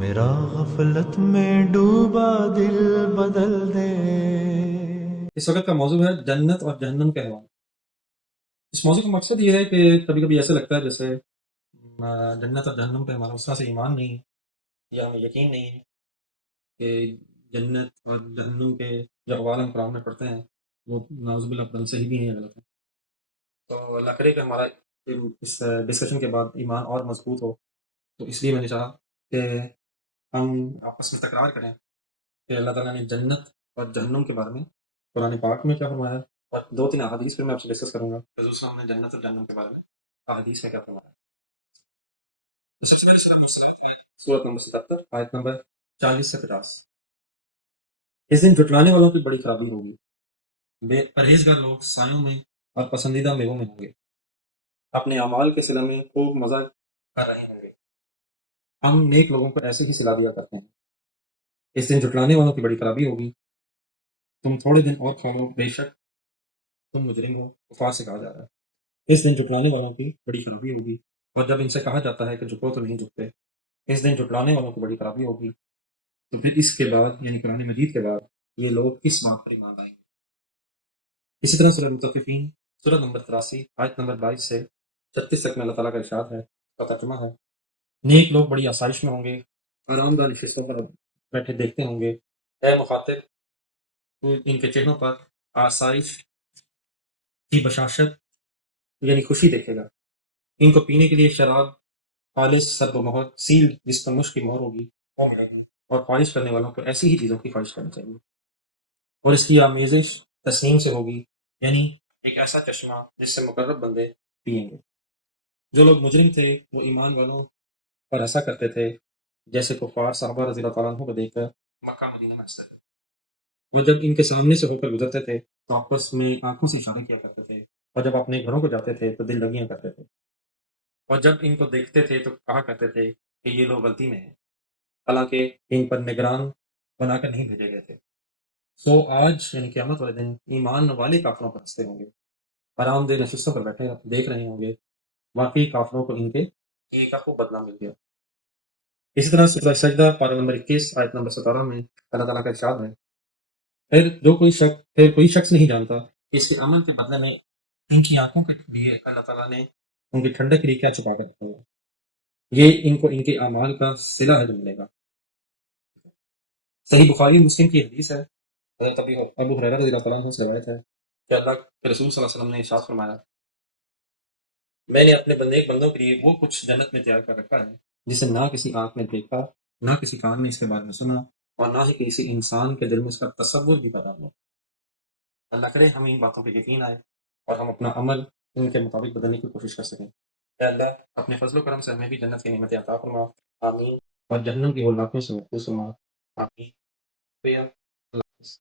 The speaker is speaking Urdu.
میرا غفلت میں ڈوبا دل بدل دے۔ اس وقت کا موضوع ہے جنت اور جہنم کے حوالے۔ اس موضوع کا مقصد یہ ہے کہ کبھی کبھی ایسا لگتا ہے جیسے جنت اور جہنم پہ ہمارا اس طرح سے ایمان نہیں ہے یا ہمیں یقین نہیں ہے کہ جنت اور جہنم کے جو اقوال ہم قرآن میں پڑھتے ہیں وہ نعوذ باللہ پتہ نہیں صحیح بھی ہیں یا غلط ہیں۔ تو اللہ کرے کہ ہمارا اس ڈسکشن کے بعد ایمان اور مضبوط ہو، تو اس لیے میں نے چاہا کہ ہم آپس میں تکرار کریں کہ اللہ تعالیٰ نے جنت اور جہنم کے بارے میں قرآن پاک میں کیا فرمایا ہے، اور دو تین احادیث پہ میں آپ سے ڈسکس کروں گا رسول اللہ صلی اللہ علیہ وسلم نے جنت اور جہنم کے بارے میں احادیث میں کیا فرمایا ہے۔ سب سے پہلے سورۃ نمبر 77 آیت نمبر 40 سے 50۔ اس دن جھٹلانے والوں کی بڑی خرابی ہوگی، بے پرہیزگار لوگ سایوں میں اور پسندیدہ میووں میں ہوں گے، اپنے اعمال کے صلہ میں خوب مزہ کر رہے ہوں گے۔ ہم نیک لوگوں کو ایسے ہی صلہ دیا کرتے ہیں۔ اس دن جھٹلانے والوں کی بڑی خرابی ہوگی، تم تھوڑے دن اور کھا لو، بے شک تم مجرم ہو، کفار سے کہا جا رہا ہے۔ اس دن جھٹلانے والوں کی بڑی خرابی ہوگی، اور جب ان سے کہا جاتا ہے کہ جھکو تو نہیں جھکتے۔ اس دن جھٹلانے والوں کی بڑی خرابی ہوگی، تو پھر اس کے بعد یعنی قرآن مجید کے بعد یہ لوگ کس بات پر ایمان لائیں گے۔ اسی طرح سورہ مطففین سورہ نمبر 83 آیت نمبر 22 سے 36 تک میں اللہ تعالیٰ کا ارشاد ہے، اس کا ترجمہ ہے، نیک لوگ بڑی آسائش میں ہوں گے، آرام دہ نشستوں پر بیٹھے دیکھتے ہوں گے۔ اے مخاطب، تو ان کے چہروں پر آسائش کی بشاشت یعنی خوشی دیکھے گا۔ ان کو پینے کے لیے شراب خالص سرب و مہر سیل جس پر مشک کی مہر ہوگی وہ ملے گی، اور خواہش کرنے والوں کو ایسی ہی چیزوں کی خواہش کرنی چاہیے، اور اس کی آمیزش تسنیم سے ہوگی، یعنی ایک ایسا چشمہ جس سے مقرب بندے پئیں گے۔ جو لوگ مجرم تھے وہ ایمان والوں پر ایسا کرتے تھے جیسے کفار صحابہ رضی اللہ تعالیٰ عنہ کو دیکھ کر مکہ مدینہ میں ہنستے تھے۔ وہ جب ان کے سامنے سے ہو کر گزرتے تھے تو آپس میں آنکھوں سے اشارے کیا کرتے تھے، اور جب اپنے گھروں کو جاتے تھے تو دل لگیاں کرتے تھے، اور جب ان کو دیکھتے تھے تو کہا کرتے تھے کہ یہ لوگ غلطی میں ہیں، حالانکہ ان پر نگران بنا کر نہیں بھیجے گئے تھے۔ سو آج یعنی قیامت والے دن ایمان والے کافروں پر ہنستے ہوں گے، آرام دہ نشستوں پر بیٹھے دیکھ رہے ہوں گے، واقعی کافروں کو ان کے کیے کا خوب بدنام مل گیا۔ اسی طرح سورہ سجدہ پارہ نمبر 21 آیت نمبر 17 میں اللہ تعالیٰ کا ارشاد ہے، پھر کوئی شخص نہیں جانتا کہ اس کے عمل کے بدلے میں ان کی آنکھوں کے لیے اللہ تعالیٰ نے ان کی ٹھنڈک کے لیے کیا چھپا کر رکھا ہے، یہ ان کو ان کے اعمال کا صلہ ہے جو ملے گا۔ صحیح بخاری مسلم کی حدیث ہے، حضرت ابو ہریرہ رضی اللہ تعالیٰ عنہ سے روایت ہے کہ اللہ کے رسول صلی اللہ علیہ وسلم نے ارشاد فرمایا، میں نے اپنے بندوں کے لیے وہ کچھ جنت میں تیار کر رکھا ہے جسے نہ کسی آنکھ نے دیکھا، نہ کسی کان نے اس کے بارے میں سنا، اور نہ ہی کسی انسان کے دل میں اس کا تصور بھی پیدا ہوا۔ اللہ کرے ہمیں ان باتوں پہ یقین آئے اور ہم اپنا عمل ان کے مطابق بدلنے کی کوشش کر سکیں۔ اے اللہ اپنے فضل و کرم سے ہمیں بھی جنت کی نعمتیں عطا فرما، آمین، اور جہنم کی ہولناکیوں سے محفوظ فرما، آمین۔ شکریہ، اللہ حافظ۔